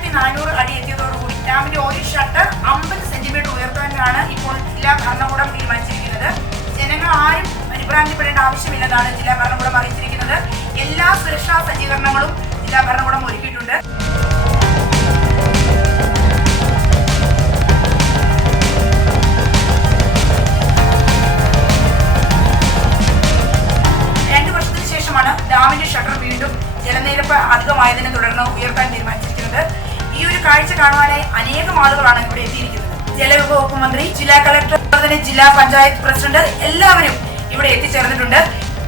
2400 അടി എത്തിയതോടുകൂടി ഡാമിന്റെ ഒരു ഷട്ടർ 50 സെന്റിമീറ്റർ ഉയർത്താനാണ് ഇപ്പോൾ ജില്ലാ ഭരണകൂടം തീരുമാനിച്ചിരിക്കുന്നത്. ജനങ്ങൾ ആരും പരിഭ്രാന്തിപ്പെടേണ്ട ആവശ്യമില്ലെന്നാണ് ജില്ലാ ഭരണകൂടം അറിയിച്ചിരിക്കുന്നത്. എല്ലാ സുരക്ഷാ സജ്ജീകരണങ്ങളും ജില്ലാ ഭരണകൂടം ഒരുക്കിയിട്ടുണ്ട്. ഡാമിന്റെ ഷട്ടർ വീണ്ടും ജലനിരപ്പ് അധികമായതിനെ തുടർന്ന് ഉയർത്താൻ തീരുമാനിച്ചിരിക്കുന്നത്. ഈ ഒരു കാഴ്ച കാണുവാനായി അനേകം ആളുകളാണ് ഇവിടെ എത്തിയിരിക്കുന്നത്. ജലവിഭവ വകുപ്പ് മന്ത്രി, ജില്ലാ കളക്ടർ, ജില്ലാ പഞ്ചായത്ത് പ്രസിഡന്റ് എല്ലാവരും ഇവിടെ എത്തിച്ചേർന്നിട്ടുണ്ട്.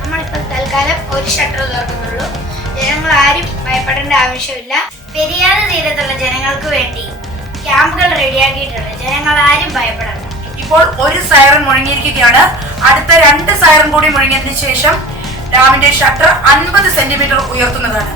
നമ്മളിപ്പോൾ തൽക്കാലം ഒരു ഷട്ടർ തുറക്കുന്നുള്ളൂ. ജനങ്ങൾ ആരും ഭയപ്പെടേണ്ട ആവശ്യമില്ല. പെരിയാർ തീരത്തുള്ള ജനങ്ങൾക്ക് വേണ്ടി ക്യാമ്പുകൾ റെഡിയാക്കിയിട്ടുണ്ട്. ജനങ്ങൾ ആരും ഭയപ്പെടണ്ട. ഇപ്പോൾ ഒരു സൈറൺ മുഴങ്ങിയിരിക്കുകയാണ്. അടുത്ത 2 സൈറൺ കൂടി മുഴങ്ങിയതിനു ശേഷം ഡാമിന്റെ ഷട്ടർ 50 സെന്റിമീറ്റർ ഉയർത്തുന്നതാണ്.